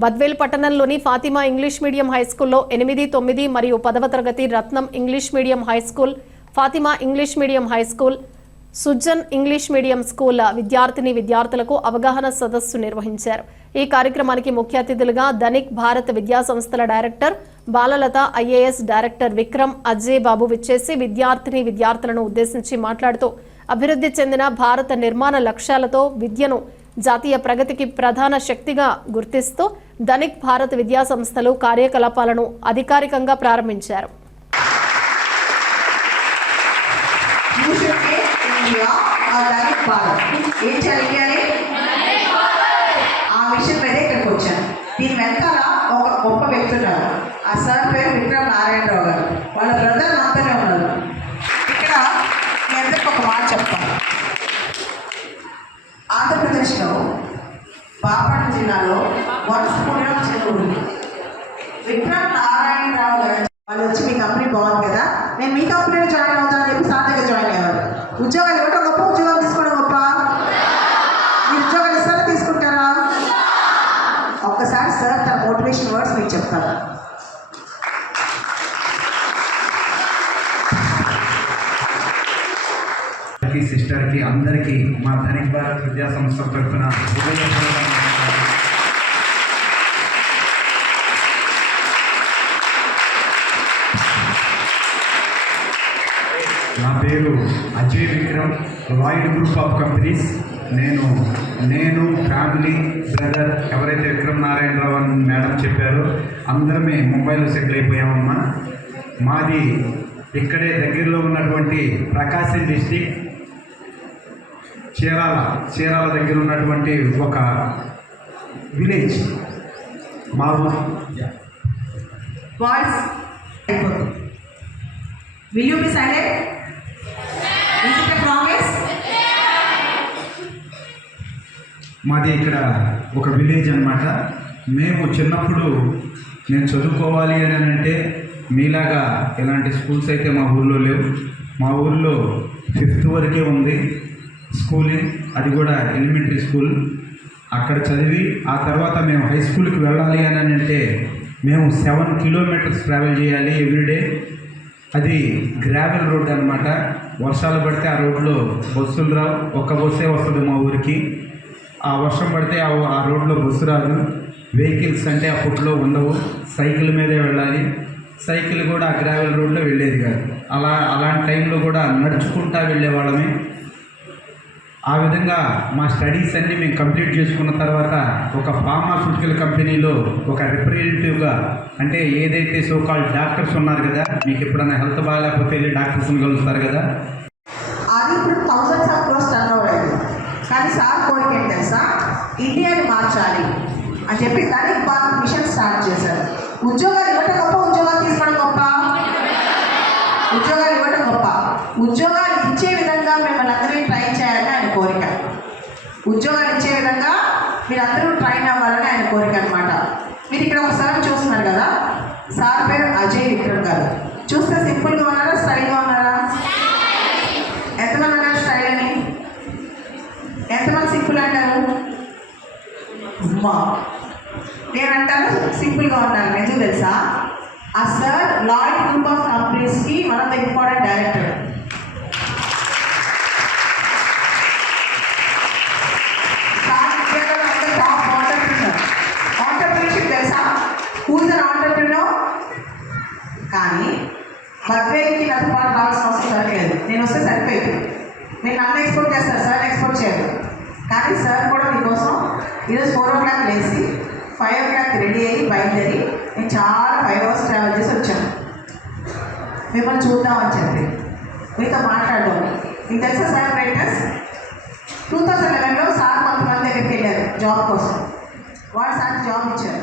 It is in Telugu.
బద్వేల్ పట్టణంలోని ఫాతిమా ఇంగ్లీష్ మీడియం హైస్కూల్లో 8, 9 మరియు 10వ తరగతి Ratnam English medium high school, Fatima English medium high school, Sujan English medium school విద్యార్థులకు అవగాహన సదస్సు నిర్వహించారు. ఈ కార్యక్రమానికి ముఖ్య అతిథులుగా ధనిక్ భారత్ విద్యా సంస్థల director Balalatha, IAS director Vikram, Ajay Babu విచ్చేసి విద్యార్థులను ఉద్దేశించి మాట్లాడుతూ అభివృద్ధి చెందిన భారత నిర్మాణ లక్ష్యాలతో విద్యను జాతీయ ప్రగతికి ప్రధాన శక్తిగా గుర్తిస్తూ ధనిక్ భారత్ విద్యా సంస్థలు కార్యకలాపాలను అధికారికంగా ప్రారంభించారు. దీని వెనకాల ఒక గొప్ప వ్యక్తి ఉన్నారు. ఆ సార్ పేరు విక్రమ్ నారాయణరావు గారు. వాళ్ళ బ్రదర్ అంతనే ఉన్నారు. ఇక్కడ మీ అందరికి ఒక మాట చెప్తాను. ఆంధ్రప్రదేశ్లో బాపట్ల జిల్లాలో వనస్పూడిలో చెరువు విక్రమ్ నారాయణరావు గారు వాళ్ళు వచ్చి మీ కంపెనీ బాగుంది కదా, నేను మీ కంపెనీలో జాయిన్ అవుతానని చెప్పి సార్ దగ్గర జాయిన్ అయ్యేవారు. ఉద్యోగాలు ఇవ్వడం గొప్ప, ఉద్యోగాలు తీసుకోవడం గొప్ప. మీరు ఉద్యోగాలు ఇస్తారా, తీసుకుంటారా? ఒక్కసారి సార్ తన మోటివేషన్ వర్డ్స్ మీకు చెప్తారు. సిస్టర్కి అందరికీ మా ధనిక్ భారత్ విద్యా సంస్థ తరఫున నా పేరు Ajay Vikram, Lloyd group of companies. నేను ఫ్యామిలీ, బ్రదర్ ఎవరైతే విక్రమ్ నారాయణరావు అని మేడం చెప్పారో అందరమే ముంబైలో సెటిల్ అయిపోయామమ్మా. మాది ఇక్కడే దగ్గరలో ఉన్నటువంటి ప్రకాశం డిస్టిక్ చీరాల దగ్గర ఉన్నటువంటి ఒక విలేజ్ మా voice will you be silent? Is it a promise? మాది ఇక్కడ ఒక విలేజ్ అన్నమాట. మేము చిన్నప్పుడు నేను చదువుకోవాలి అని అంటే మీలాగా ఇలాంటి స్కూల్స్ అయితే మా ఊళ్ళో లేవు. మా ఊళ్ళో 5th వరకే ఉంది స్కూలింగ్, అది కూడా ఎలిమెంటరీ స్కూల్. అక్కడ చదివి ఆ తర్వాత మేము హై స్కూల్కి వెళ్ళాలి అని అంటే మేము 7 కిలోమీటర్స్ ట్రావెల్ చేయాలి ఎవ్రీడే. అది గ్రావెల్ రోడ్ అనమాట. వర్షాలు పడితే ఆ రోడ్లో బస్సులు రావు, ఒక్క బస్సే వస్తుంది మా ఊరికి. ఆ వర్షం పడితే ఆ రోడ్లో బస్సు రాదు. వెహికల్స్ అంటే అప్పట్లో ఉండవు, సైకిల్ మీదే వెళ్ళాలి. సైకిల్ కూడా ఆ గ్రావెల్ రోడ్లో వెళ్ళేది కాదు. అలాంటి టైంలో కూడా నడుచుకుంటా వెళ్ళేవాళ్ళమే. ఆ విధంగా మా స్టడీస్ అన్నీ మేము కంప్లీట్ చేసుకున్న తర్వాత ఒక ఫార్మాస్యూటికల్ కంపెనీలో ఒక రిప్రజెంటేటివ్గా, అంటే ఏదైతే సోకాల్ డాక్టర్స్ ఉన్నారు కదా, మీకు ఎప్పుడైనా హెల్త్ బాగాలేకపోతే వెళ్ళి డాక్టర్స్ని కలుస్తారు కదా, అది ఇప్పుడు థౌసండ్స్ ఆఫ్ క్రోర్స్ టర్నోవర్ అయింది. కానీ సార్ కోరిక ఏంటి తెలుసా, ఇండియాని మార్చాలి అని చెప్పి ధనిక్ భారత్ మిషన్ స్టార్ట్ చేశారు. ఉద్యోగాలు ఇవ్వటం గొప్ప, ఉద్యోగాలు తీసుకోవడం గొప్ప. ఉద్యోగాలు ఇవ్వడం గొప్ప, ఉద్యోగాలు ఇచ్చే విధంగా మిమ్మల్ని అందరినీ ట్రైన్ చేయాలని ఆయన కోరిక. ఉద్యోగాలు ఇచ్చే విధంగా మీరందరూ ట్రైన్ అవ్వాలని ఆయన కోరిక అనమాట. మీరు ఇక్కడ ఒక సార్ చూస్తున్నారు కదా, సార్ పేరు అజయ్ విక్రమ్ గారు. చూస్తే సింపుల్గా ఉన్నారా, స్టైల్గా ఉన్నారా? ఎంతమంది అన్నారు స్టైల్ అని? ఎంతమంది సింపుల్ అంటారు? నేనంటాను సింపుల్గా ఉన్నాను. ఎందుకు తెలుసా, ఆ సార్ లాయిడ్ గ్రూప్ ఆఫ్ కంపెనీస్కి one of the important director. Entrepreneurship తెలుసా? Who's an entrepreneur? కానీ బద్వేల్కి నాతో పాటు రావాల్సిన అవసరం లేదు. నేను వస్తే సరిపోయింది. నేను నన్ను ఎక్స్పోర్ట్ చేస్తారు, సార్ ఎక్స్పోర్ట్ చేయరు. కానీ సార్ కూడా మీకోసం ఈరోజు 4 o'clock లేచి 5 o'clock రెడీ అయ్యి బయలుదేరి నేను చాలా 5 hours ట్రావెల్ చేసి వచ్చాను మిమ్మల్ని చూద్దామని చెప్పి, మీతో మాట్లాడదాం. మీకు తెలుసా సార్ బ్రైట్నెస్ 2011లో సార్ కొంతమంది దగ్గరికి వెళ్ళారు జాబ్ కోసం. వాళ్ళు సార్ జాబ్ ఇచ్చారు.